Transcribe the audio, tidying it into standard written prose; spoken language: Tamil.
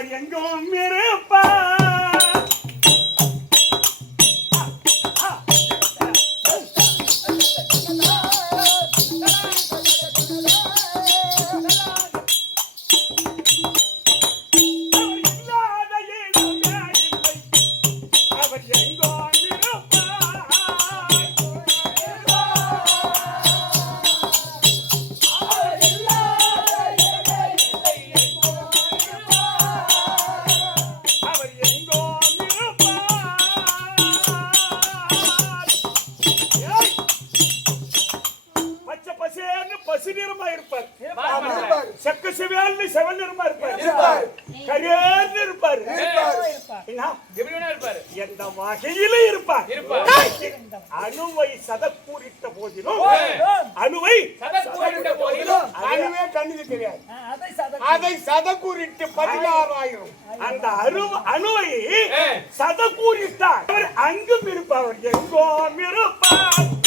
அவர் எங்கும் இருப்பார். அணுவை சதக்கூறிட்ட போதிலும் அணுவே கண்ணுக்கு தெரியாது. அதை சதக்கூறிட்டு 16,000 அந்த அணுவை சதக்கூறிட்டார். அங்கும் இருப்பார் எங்கும் இருப்பார்.